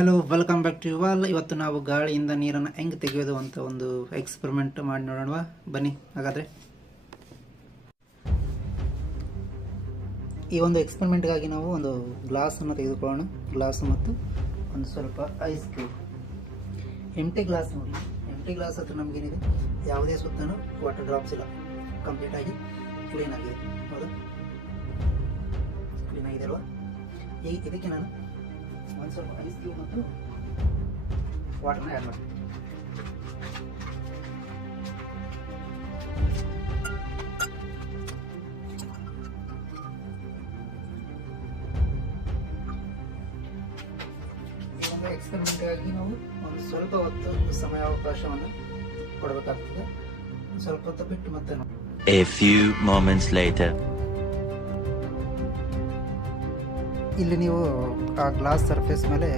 Hello, welcome back to ಯುವಾಲ್. ಇವತ್ತು ನಾವು ಗಾಳಿಯಿಂದ ನೀರನ್ನು ಹೆಂಗೆ ತೆಗೆಯೋದು ಅಂತ ಒಂದು ಎಕ್ಸ್ಪೆರಿಮೆಂಟ್ ಮಾಡಿ ನೋಡೋಣ. ಬನ್ನಿ ಹಾಗಾದರೆ. ಈ ಒಂದು ಎಕ್ಸ್ಪೆರಿಮೆಂಟ್ಗಾಗಿ ನಾವು ಒಂದು ಗ್ಲಾಸನ್ನು ತೆಗೆದುಕೊಳ್ಳೋಣ. ಗ್ಲಾಸು ಮತ್ತು ಒಂದು ಸ್ವಲ್ಪ ಐಸ್ ಕ್ಯೂಬ್. ಎಂಟಿ ಗ್ಲಾಸ್ ನೋಡಿ. ಎಂಟಿ ಗ್ಲಾಸ್ ಹತ್ರ ನಮಗೇನಿದೆ, ಯಾವುದೇ ಸುತ್ತಲೂ ವಾಟರ್ ಡ್ರಾಪ್ಸ್ ಇಲ್ಲ, ಕಂಪ್ಲೀಟಾಗಿ ಕ್ಲೀನ್ ಆಗಿದೆ. ಹೌದಾ? ಕ್ಲೀನ್ ಆಗಿದೆ ಅಲ್ವಾ? ಈಗ ಇದಕ್ಕೆ ನಾನು ಒಂದು ಸ್ವಲ್ಪ ಐಸ್ ಕ್ಯೂಬ್ ಮತ್ತು ವಾಟರ್ನ ಆ್ಯಡ್ ಮಾಡಿ. ಈ ಒಂದು ಎಕ್ಸ್ಪೆರಿಮೆಂಟ್ಗಾಗಿ ನಾವು ಒಂದು ಸ್ವಲ್ಪ ಹೊತ್ತು ಸಮಯಾವಕಾಶವನ್ನು ಕೊಡಬೇಕಾಗ್ತದೆ. ಸ್ವಲ್ಪ ಹೊತ್ತು ಬಿಟ್ಟು ಮತ್ತೆ A few moments later. ಇಲ್ಲಿ ನೀವು ಆ ಗ್ಲಾಸ್ ಸರ್ಫೇಸ್ ಮೇಲೆ